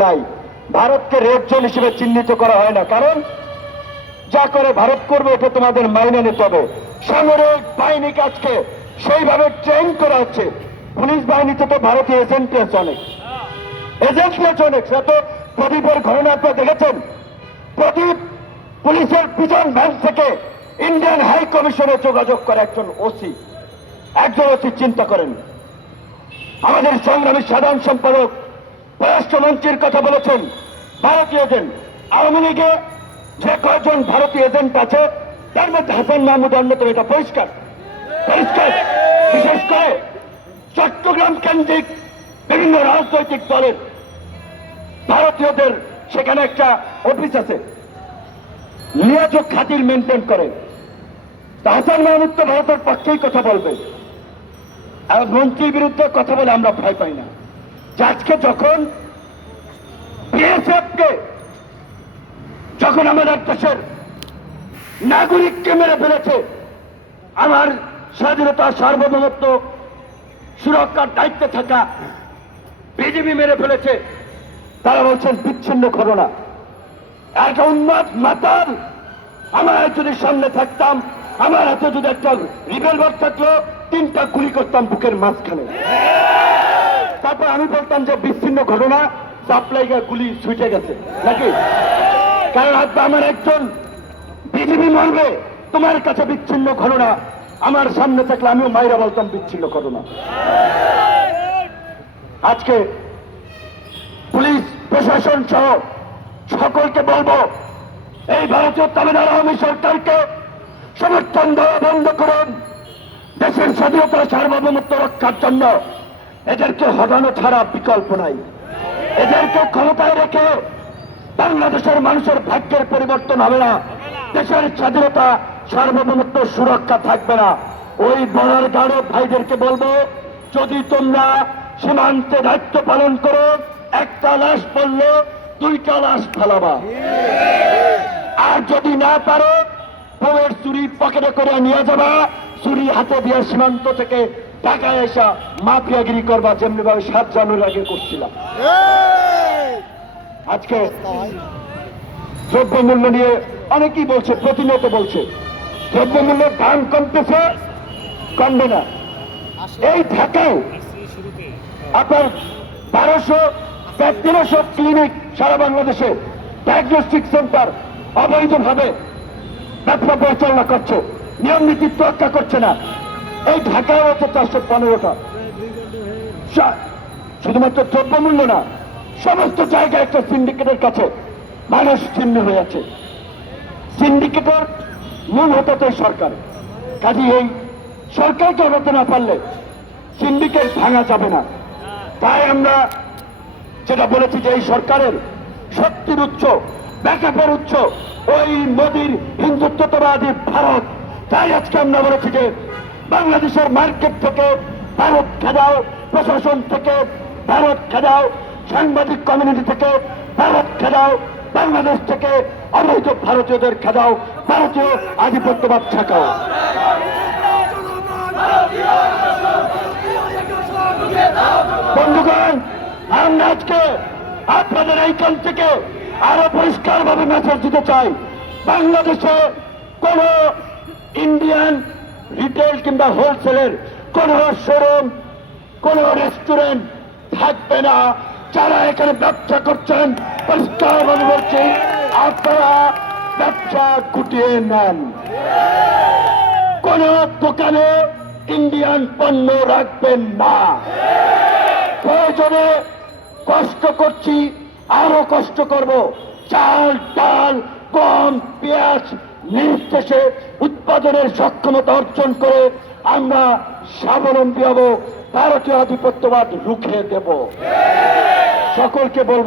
নাই। ভারতকে red zone হিসেবে চিহ্নিত করা হয় না। কারণ, যা করে ভারত করবে, এটা তোমাদের মাইনে নিতে হবে। সামরিক বাহিনী কাজকে সেইভাবে ট্রেন করা হচ্ছে। পুলিশ বাহিনীতে তো ভারতীয় এজেন্ট আছে অনেক। এজেন্ট আছে অনেক। সে তো প্রদীপের ঘটনা আপনারা দেখেছেন? প্রদীপ পুলিশের পিছন ভ্যান থেকে ইন্ডিয়ান হাই কমিশনে যোগাযোগ করে একজন ওসি একজন ওসি চিন্তা করেন। আমাদের সংগ্রামী সাধারণ সম্পাদক পররাষ্ট্রমন্ত্রীর কথা বলেছেন। ভারতীয় এজেন্ট। আওয়ামী লীগে যে কয়জন ভারতীয় এজেন্ট আছে, তার মধ্যে হাসান মাহমুদ অন্যতম, এটা পরিষ্কার। পরিষ্কার। বিশেষ করে চট্টগ্রাম কেন্দ্রিক বিভিন্ন রাজনৈতিক দলের ভারতীয়দের সেখানে একটা অফিস আছে। লিয়াজো খাতির মেনটেন করে। হাসান মাহমুদ তো ভারতের পক্ষেই কথা বলবে। আর মন্ত্রীর বিরুদ্ধে কথা বলে আমরা ভয় পাই না। আজকে যখন বিএসএফ কে, যখন আমাদের দেশের নাগরিককে মেরে ফেলেছে, আমার স্বাধীনতা, সার্বভৌমত্ব, সুরক্ষার দায়িত্বে থাকা বিজেপি মেরে ফেলেছে, তারা বলছেন বিচ্ছিন্ন ঘটনা। একটা উন্মাদ মাতাল, আমার যদি সামনে থাকতাম, আমার হাতে যদি একটা রিভলভার থাকল, তিনটা গুলি করতাম বুকের মাঝখানে। তারপর আমি বলতাম যে বিচ্ছিন্ন ঘটনা সাপ্লাই গুলি ছুটে গেছে। নাকি? কারণ হয়তো আমার একজন বিজেপি মরবে, তোমার কাছে বিচ্ছিন্ন ঘটনা। আমার সামনে থাকলে আমিও মাইরা বলতাম বিচ্ছিন্ন ঘটনা। আজকে পুলিশ, প্রশাসন সহ সকলকে বলব, এই ভারতীয় তামিলনাড়ু আওয়ামী সরকারকে সমর্থন দেওয়া বন্ধ করুন। দেশের স্বাধীনতা সার্বভৌমত্ব রক্ষার জন্য এদেরকে হটানো ছাড়া বিকল্প নাই। এদেরকে ক্ষমতায় রেখে বাংলাদেশের মানুষের ভাগ্যের পরিবর্তন হবে না। দেশের স্বাধীনতা, সার্বভৌমত্ব সুরক্ষা থাকবে না। ওই বর্ডার গার্ডের ভাইদেরকে বলব, যদি তোমরা সীমান্তে দায়িত্ব পালন করো, একটা লাশ পড়লে, দুইটা লাশ ফেলাবা। আর যদি না পারো, বউয়ের চুরি পকেটে করে নিয়ে যাবা, চুরি হাতে দিয়ে সীমান্ত থেকে টাকায় এসা মাফিয়াগিরি করবা যেমনি ভাবে সাত জানুয়ারি আগে করছিলাম। আজকে দ্রব্যমূল্য নিয়ে অনেকেই বলছে প্রতিনিয়ত বলছে দ্রব্যমূল্যের দাম কমতেছে কমবে না। এই ঢাকায় আপনার বারোশো তেরোশো ক্লিনিক সারা বাংলাদেশে ডায়াগনস্টিক সেন্টার অবৈধভাবে ব্যবসা পরিচালনা করছে। নিয়ম নীতি তোয়াক্কা করছে না। এই ঢাকায় হচ্ছে চারশো পনেরোটা। শুধুমাত্র দ্রব্যমূল্য না, সমস্ত জায়গায় একটা সিন্ডিকেটের কাছে মানুষ চিহ্ন হয়ে আছে। সিন্ডিকেটের মূল হতে তো সরকার। কাজে এই সরকারকে হতে না পারলে সিন্ডিকেট ভাঙা যাবে না। তাই আমরা যেটা বলেছি যে এই সরকারের শক্তির উচ্চ ব্যাকআপের উচ্চ ওই মোদীর হিন্দুত্ববাদী ভারত। তাই আজকে আমরা বলেছি যে বাংলাদেশের মার্কেট থেকে ভারত খেদাও, প্রশাসন থেকে ভারত খেদাও, সাংবাদিক কমিউনিটি থেকে ভারত খেদাও, বাংলাদেশ থেকে অবৈধ ভারতীয়দের খেদাও, ভারতীয় আধিপত্যবাদ ছাকাও বন্ধুগণ, আমরা আজকে আপনাদের এইখান থেকে আরও পরিষ্কার ভাবে মেসেজ দিতে চাই। বাংলাদেশে কোন ইন্ডিয়ান রিটেল কিংবা হোলসেলের কোন শোরুম কোন রেস্টুরেন্ট থাকবে না। যারা এখানে ব্যবসা করছেন, পরিষ্কার ভাবে বলছি, আপনারা ব্যবসা গুটিয়ে নেন। কোন দোকানে ইন্ডিয়ান পণ্য রাখবেন না। প্রয়োজনে কষ্ট করছি, আরও কষ্ট করব। চাল, ডাল, গম, পেঁয়াজ নির্দেশে উৎপাদনের সক্ষমতা অর্জন করে আমরা স্বাবলম্বী হব ভারতীয় আধিপত্যবাদ রুখে দেব। সকলকে বলব